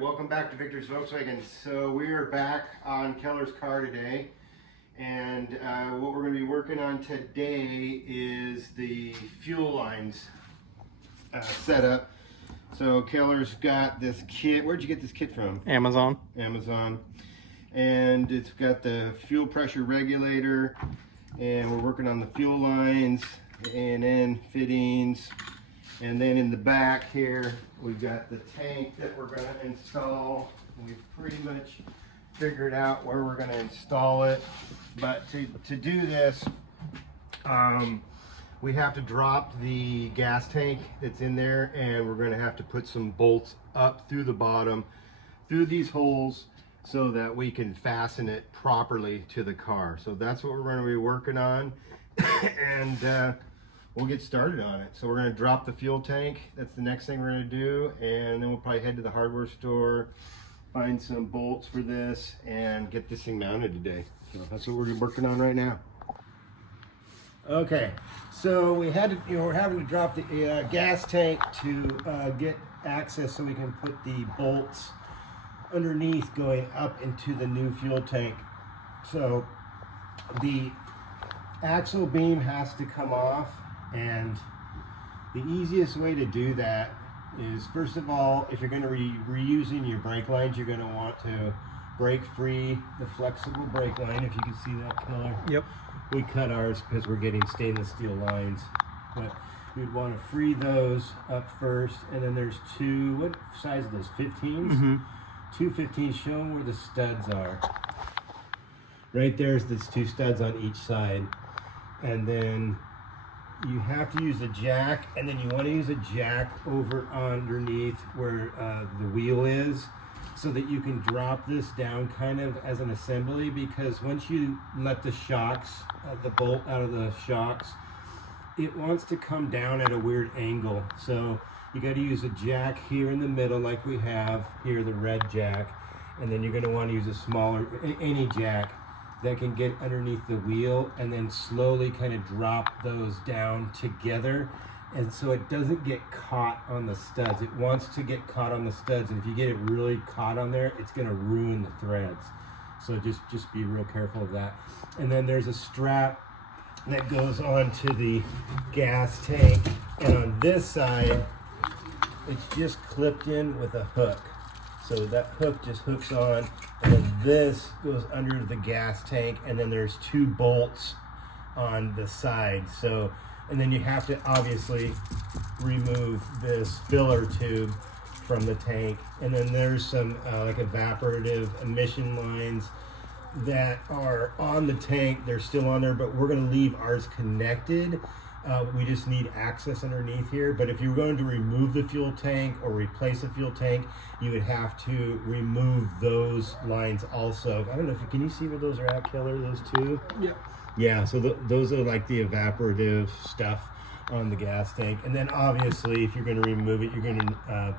right, welcome back to Victor's Volkswagen. So we are back on Keller's car today, and what we're going to be working on today is the fuel lines setup. So Keller's got this kit. Where'd you get this kit from? Amazon. And it's got the fuel pressure regulator, and we're working on the fuel lines and then fittings. And then in the back here, we've got the tank that we're going to install. We've pretty much figured out where we're going to install it. But to do this, we have to drop the gas tank that's in there, and we're going to have to put some bolts up through the bottom, through these holes, so that we can fasten it properly to the car. So that's what we're going to be working on. And we'll get started on it. So we're going to drop the fuel tank. That's the next thing we're going to do. And then we'll probably head to the hardware store, find some bolts for this, and get this thing mounted today. So that's what we're working on right now. Okay, so we had to, we're having to drop the gas tank to get access so we can put the bolts underneath going up into the new fuel tank. So the axle beam has to come off. And the easiest way to do that is, first of all, if you're going to be reusing your brake lines, you're going to want to break free the flexible brake line. If you can see that, Keller. Yep. We cut ours because we're getting stainless steel lines. But you'd want to free those up first. And then there's two, what size are those, 15s? Mm-hmm. Two 15s. Show them where the studs are. Right there's two studs on each side. And then you have to use a jack, and then you want to use a jack over underneath where the wheel is, so that you can drop this down kind of as an assembly, because once you let the shocks, the bolt out of the shocks, it wants to come down at a weird angle. So you got to use a jack here in the middle like we have here, the red jack, and then you're going to want to use a smaller, any jack that can get underneath the wheel, and then slowly kind of drop those down together, and so it doesn't get caught on the studs. It wants to get caught on the studs, and if you get it really caught on there, it's going to ruin the threads. So just be real careful of that. And then there's a strap that goes onto the gas tank, and on this side it's just clipped in with a hook. So that hook just hooks on, and then this goes under the gas tank, and then there's two bolts on the side. So, and then you have to obviously remove this filler tube from the tank. And then there's some like evaporative emission lines that are on the tank. They're still on there, but we're going to leave ours connected. We just need access underneath here. But if you were going to remove the fuel tank or replace the fuel tank, you would have to remove those lines also. I don't know if can you see where those are at, Keller, those two? Yep. Yeah, so those are like the evaporative stuff on the gas tank. And then obviously if you're going to remove it, you're going to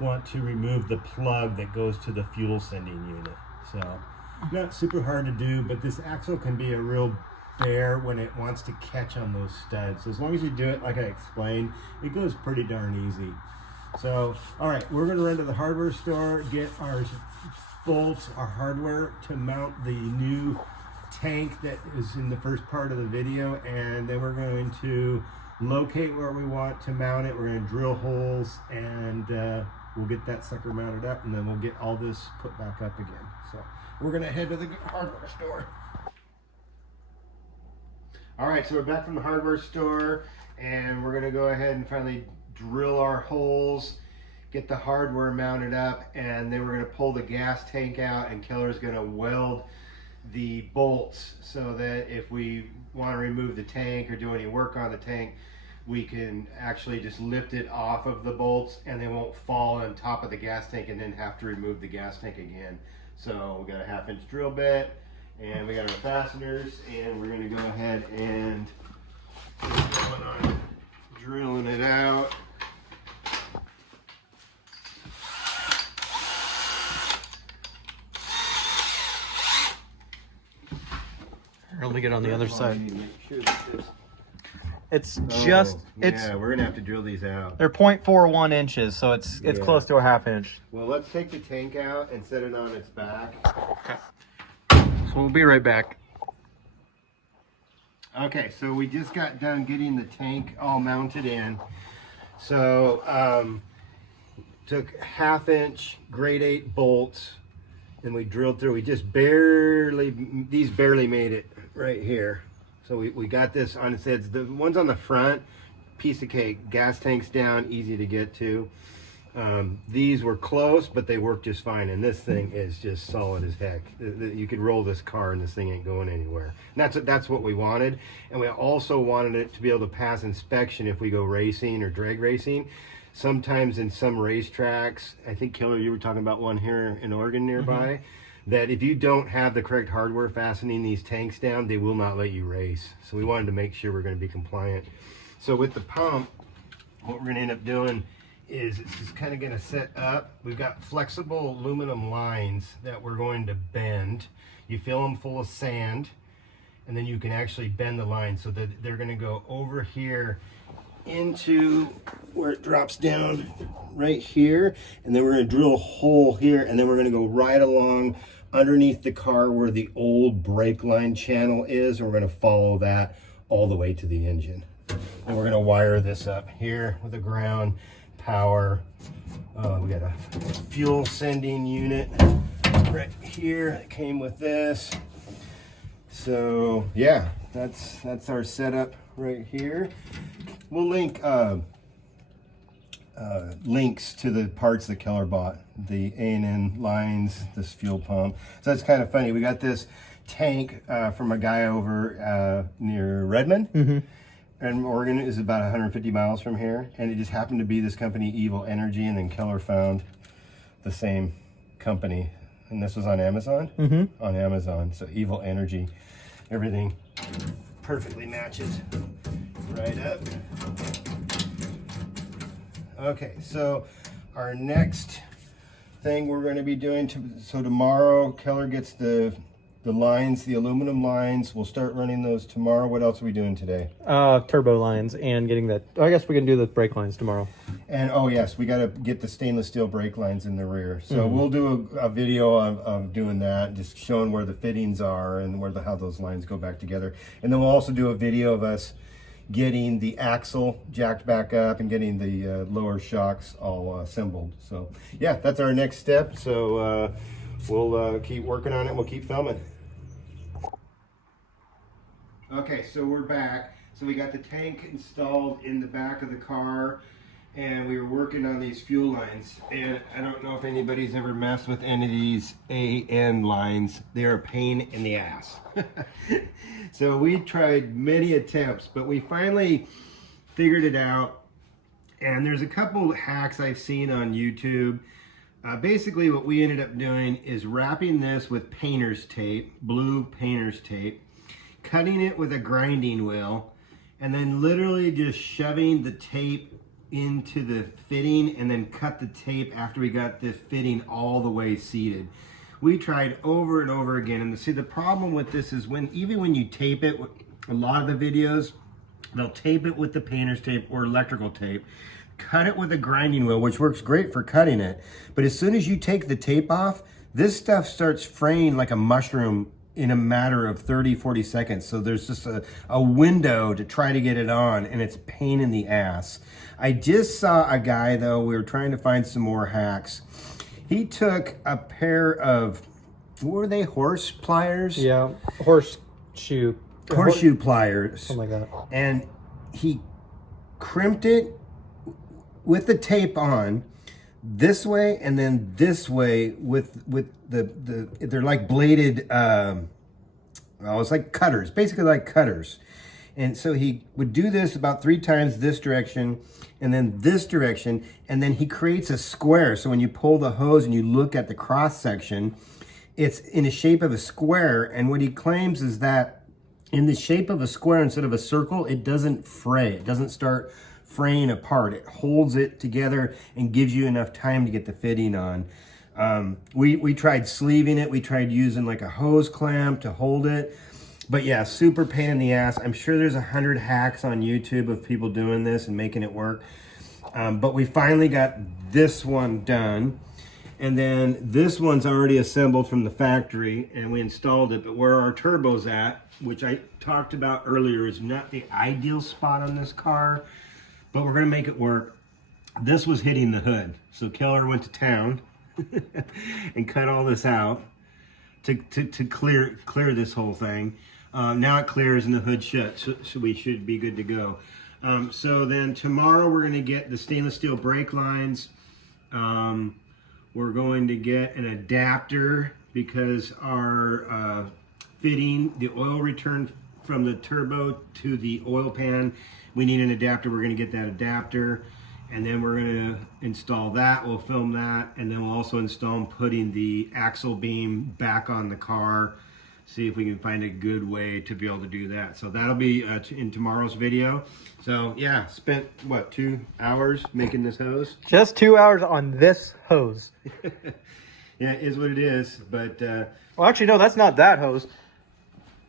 want to remove the plug that goes to the fuel sending unit. So not super hard to do, but this axle can be a real bear when it wants to catch on those studs. So as long as you do it like I explained, it goes pretty darn easy. So all right, we're going to run to the hardware store, get our bolts, our hardware to mount the new tank that is in the first part of the video, and then we're going to locate where we want to mount it. We're going to drill holes, and we'll get that sucker mounted up, and then we'll get all this put back up again. So we're going to head to the hardware store. All right, so we're back from the hardware store, and we're gonna go ahead and finally drill our holes, get the hardware mounted up, and then we're gonna pull the gas tank out, and Keller's gonna weld the bolts so that if we wanna remove the tank or do any work on the tank, we can actually just lift it off of the bolts, and they won't fall on top of the gas tank and then have to remove the gas tank again. So we got a 1/2-inch drill bit, and we got our fasteners, and we're going to go ahead and get going on drilling it out. Let me get on the other side. Make sure that this It's just, yeah, we're gonna have to drill these out. they're 0.41 inches, so it's close to a ½ inch. Well, let's take the tank out and set it on its back. Okay. So we'll be right back. Okay, so we just got done getting the tank all mounted in. So took ½ inch grade 8 bolts and we drilled through. We just these barely made it right here. So we got this on its heads. The ones on the front, piece of cake. Gas tanks down, easy to get to. These were close, but they work just fine. And this thing is just solid as heck. You could roll this car and this thing ain't going anywhere. And that's what we wanted. And we also wanted it to be able to pass inspection if we go racing or drag racing. Sometimes in some racetracks, I think Keller, you were talking about one here in Oregon nearby, that if you don't have the correct hardware fastening these tanks down, they will not let you race. So we wanted to make sure we're going to be compliant. So with the pump, what we're going to end up doing is it's just kind of going to set up. We've got flexible aluminum lines that we're going to bend. You fill them full of sand, and then you can actually bend the line so that they're going to go over here into where it drops down right here, and then we're going to drill a hole here, and then we're going to go right along underneath the car where the old brake line channel is, and we're going to follow that all the way to the engine. And we're going to wire this up here with a ground, power. We got a fuel sending unit right here that came with this. So yeah, that's our setup right here. We'll link links to the parts that Keller bought, the A&N lines, this fuel pump. So that's kind of funny. We got this tank from a guy over near Redmond. And Oregon is about 150 miles from here. And it just happened to be this company, Evil Energy, and then Keller found the same company. And this was on Amazon? On Amazon. So Evil Energy, everything perfectly matches right up. Okay, so our next thing we're going to be doing, so tomorrow Keller gets the lines, the aluminum lines. We'll start running those tomorrow. What else are we doing today? Turbo lines and getting that. I guess we can do the brake lines tomorrow. And oh yes, we got to get the stainless steel brake lines in the rear. So we'll do a video of doing that, just showing where the fittings are and how those lines go back together. And then we'll also do a video of us getting the axle jacked back up and getting the lower shocks all assembled. So yeah, that's our next step. So we'll keep working on it. We'll keep filming. Okay, so we're back. So we got the tank installed in the back of the car, and we were working on these fuel lines. And I don't know if anybody's ever messed with any of these AN lines. They're a pain in the ass. So we tried many attempts, but we finally figured it out. And there's a couple hacks I've seen on YouTube. Basically what we ended up doing is wrapping this with painter's tape, blue painter's tape, cutting it with a grinding wheel, and then literally just shoving the tape into the fitting, and then cut the tape after we got this fitting all the way seated. We tried over and over again, and see, the problem with this is even when you tape it, a lot of the videos, they'll tape it with the painter's tape or electrical tape, cut it with a grinding wheel, which works great for cutting it, but as soon as you take the tape off, this stuff starts fraying like a mushroom in a matter of 30-40 seconds. So there's just a window to try to get it on, and it's a pain in the ass. I just saw a guy, though, we were trying to find some more hacks. He took a pair of, what were they, horse pliers? Yeah, horseshoe pliers. Something like that. And he crimped it with the tape on this way and then this way with the they're like bladed, it's like cutters, basically like cutters. And so he would do this about 3 times, this direction and then this direction, and then he creates a square. So when you pull the hose and you look at the cross section, it's in the shape of a square. And what he claims is that in the shape of a square instead of a circle, it doesn't fray. It doesn't start fraying apart. It holds it together and gives you enough time to get the fitting on. We tried sleeving it. We tried using like a hose clamp to hold it. But yeah, super pain in the ass. I'm sure there's 100 hacks on YouTube of people doing this and making it work. But we finally got this one done. And then this one's already assembled from the factory and we installed it. But where our turbo's at, which I talked about earlier, is not the ideal spot on this car, but we're gonna make it work. This was hitting the hood. So Keller went to town and cut all this out to clear this whole thing. Now it clears and the hood shut, so we should be good to go. So then tomorrow we're gonna get the stainless steel brake lines. We're going to get an adapter because our fitting, the oil return from the turbo to the oil pan, we need an adapter. We're going to get that adapter, and then we're going to install that. We'll film that, and then we'll also install putting the axle beam back on the car. See if we can find a good way to be able to do that. So that'll be in tomorrow's video. So yeah, spent what, 2 hours making this hose? Just 2 hours on this hose. Yeah, it is what it is. But Well, actually, no, that's not that hose.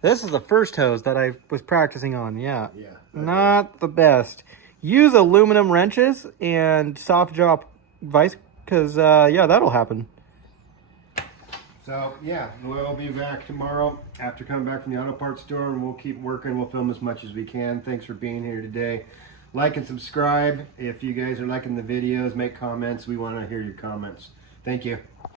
This is the first hose that I was practicing on. Yeah. yeah, Not the best. Use aluminum wrenches and soft drop vise, because yeah, that'll happen. So yeah, we'll be back tomorrow after coming back from the auto parts store, and we'll keep working. We'll film as much as we can. Thanks for being here today. Like and subscribe if you guys are liking the videos. Make comments. We want to hear your comments. Thank you.